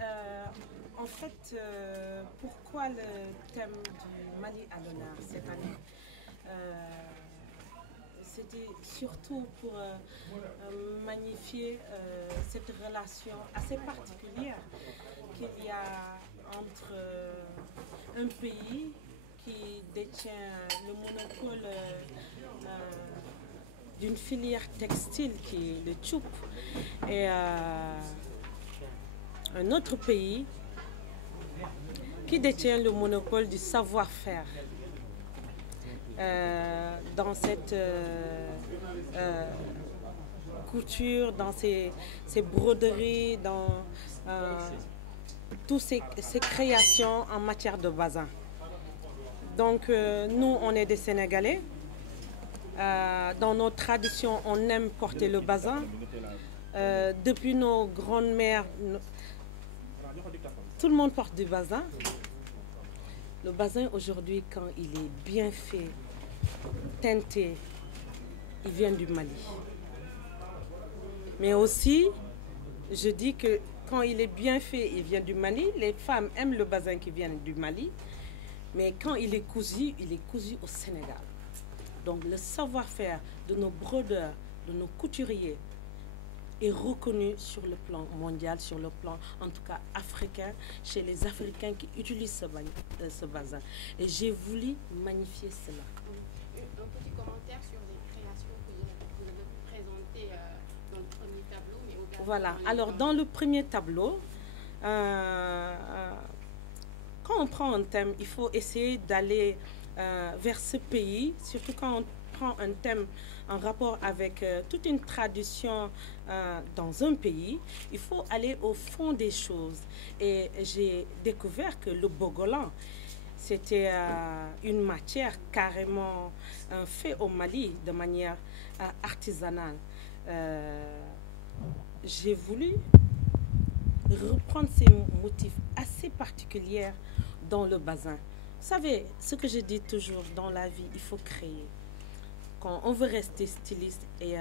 Euh, En fait, pourquoi le thème du Mali à l'honneur cette année? C'était surtout pour magnifier cette relation assez particulière qu'il y a entre un pays qui détient le monopole d'une filière textile qui est le tchoup et un autre pays qui détient le monopole du savoir-faire dans cette couture, dans ces broderies, dans toutes ces créations en matière de bazin. Donc nous, on est des Sénégalais. Dans nos traditions, on aime porter le bazin. Depuis nos grandes-mères, tout le monde porte du bazin. Le bazin, aujourd'hui, quand il est bien fait, teinté, il vient du Mali. Mais aussi, je dis que quand il est bien fait, il vient du Mali. Les femmes aiment le bazin qui vient du Mali. Mais quand il est cousu au Sénégal. Donc le savoir-faire de nos brodeurs, de nos couturiers, est reconnu sur le plan mondial, sur le plan en tout cas africain, chez les Africains qui utilisent ce bazin. Et j'ai voulu magnifier cela. Un petit commentaire sur les créations que vous avez présentées dans le premier tableau. Mais voilà, alors dans le premier tableau, quand on prend un thème, il faut essayer d'aller vers ce pays, surtout quand on prend un thème en rapport avec toute une tradition dans un pays, il faut aller au fond des choses. Et j'ai découvert que le bogolan, c'était une matière carrément faite au Mali de manière artisanale. J'ai voulu reprendre ces motifs assez particuliers dans le bazin. Vous savez, ce que je dis toujours dans la vie, il faut créer. Quand on veut rester styliste et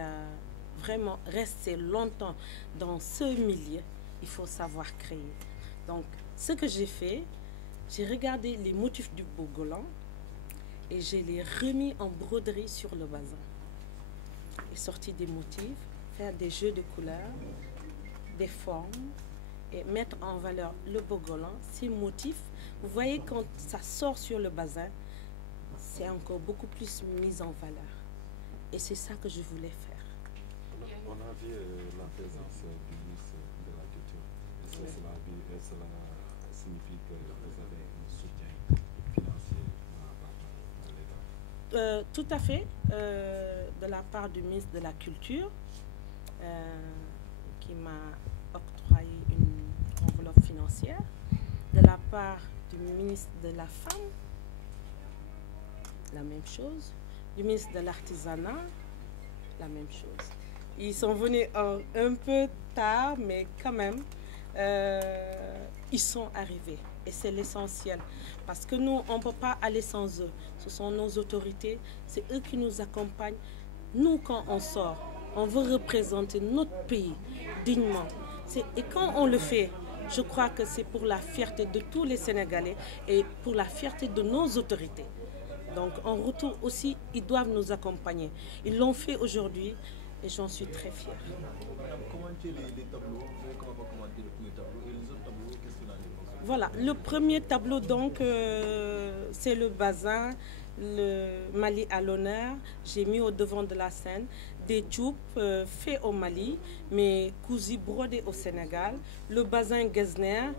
vraiment rester longtemps dans ce milieu, il faut savoir créer. Donc, ce que j'ai fait, j'ai regardé les motifs du bogolan et je les remis en broderie sur le bazin. Et sorti des motifs, faire des jeux de couleurs, des formes et mettre en valeur le bogolan, ces motifs. Vous voyez, quand ça sort sur le bazin, c'est encore beaucoup plus mis en valeur. Et c'est ça que je voulais faire. On a vu la présence du ministre de la Culture. Et cela signifie que vous avez un soutien financier de la part de l'État. Tout à fait, de la part du ministre de la Culture, qui m'a octroyé une enveloppe financière, de la part du ministre de la Femme, la même chose, du ministre de l'Artisanat, la même chose. Ils sont venus un peu tard, mais quand même, ils sont arrivés. Et c'est l'essentiel. Parce que nous, on ne peut pas aller sans eux. Ce sont nos autorités, c'est eux qui nous accompagnent. Nous, quand on sort, on veut représenter notre pays dignement. Et quand on le fait, je crois que c'est pour la fierté de tous les Sénégalais et pour la fierté de nos autorités. Donc en retour aussi, ils doivent nous accompagner. Ils l'ont fait aujourd'hui et j'en suis très fière. Commentez les tableaux, comment commenter le premier tableau et les autres tableaux, qu'est-ce qu'il en est? Voilà, le premier tableau donc, c'est le bazin, le Mali à l'honneur. J'ai mis au devant de la scène des tchoupes faits au Mali, mais cousus brodés au Sénégal. Le bazin Getzner,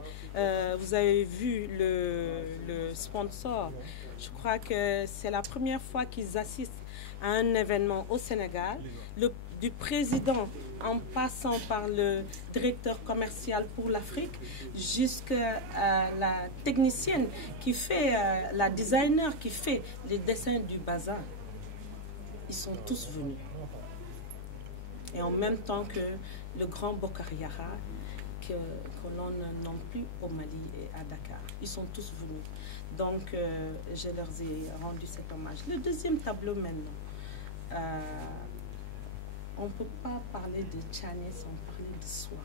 vous avez vu le sponsor. Je crois que c'est la première fois qu'ils assistent à un événement au Sénégal. Du président en passant par le directeur commercial pour l'Afrique jusqu'à la technicienne qui fait, la designer qui fait les dessins du bazin. Ils sont tous venus. Et en même temps que le grand Bokar Yara, que l'on ne nomme plus au Mali et à Dakar. Ils sont tous venus. Donc, je leur ai rendu cet hommage. Le deuxième tableau maintenant. On ne peut pas parler de Tchane sans parler de soi.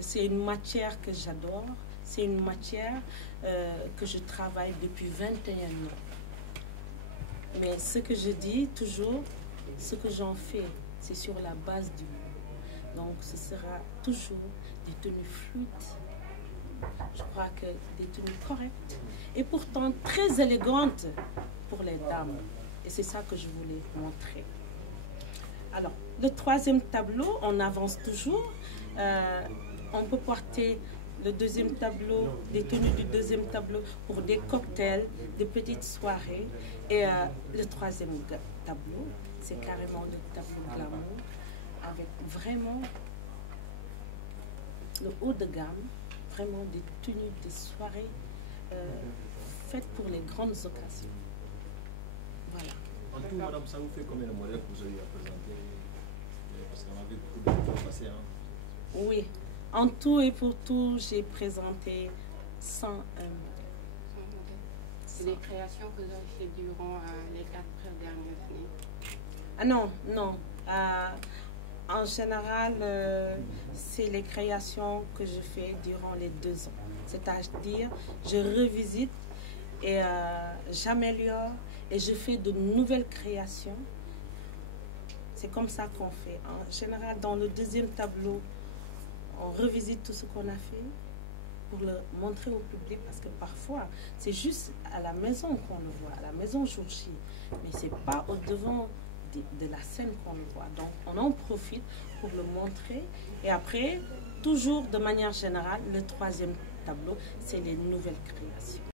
C'est une matière que j'adore. C'est une matière que je travaille depuis 21 ans. Mais ce que je dis toujours, ce que j'en fais, c'est sur la base du mot. Donc ce sera toujours des tenues fluides. Je crois que des tenues correctes et pourtant très élégantes pour les dames. Et c'est ça que je voulais montrer. Alors, le troisième tableau, on avance toujours. On peut porter le deuxième tableau, des tenues du deuxième tableau pour des cocktails, des petites soirées. Et le troisième tableau, c'est carrément le tableau glamour avec vraiment le haut de gamme, vraiment des tenues de soirée faites pour les grandes occasions. Voilà. En tout, madame, ça vous fait combien de modèles que vous avez à présenter? Parce qu'on a vu beaucoup de temps passer. Hein? Oui. En tout et pour tout, j'ai présenté 101 modèles. C'est des créations que vous avez fait durant les 4 dernières années? Ah non, non. En général, c'est les créations que je fais durant les 2 ans. C'est-à-dire, je revisite et j'améliore et je fais de nouvelles créations. C'est comme ça qu'on fait. En général, dans le deuxième tableau, on revisite tout ce qu'on a fait pour le montrer au public parce que parfois, c'est juste à la maison qu'on le voit, à la maison jour J. Mais ce n'est pas au devant de la scène qu'on le voit. Donc, on en profite pour le montrer. Et après, toujours de manière générale, le troisième tableau, c'est les nouvelles créations.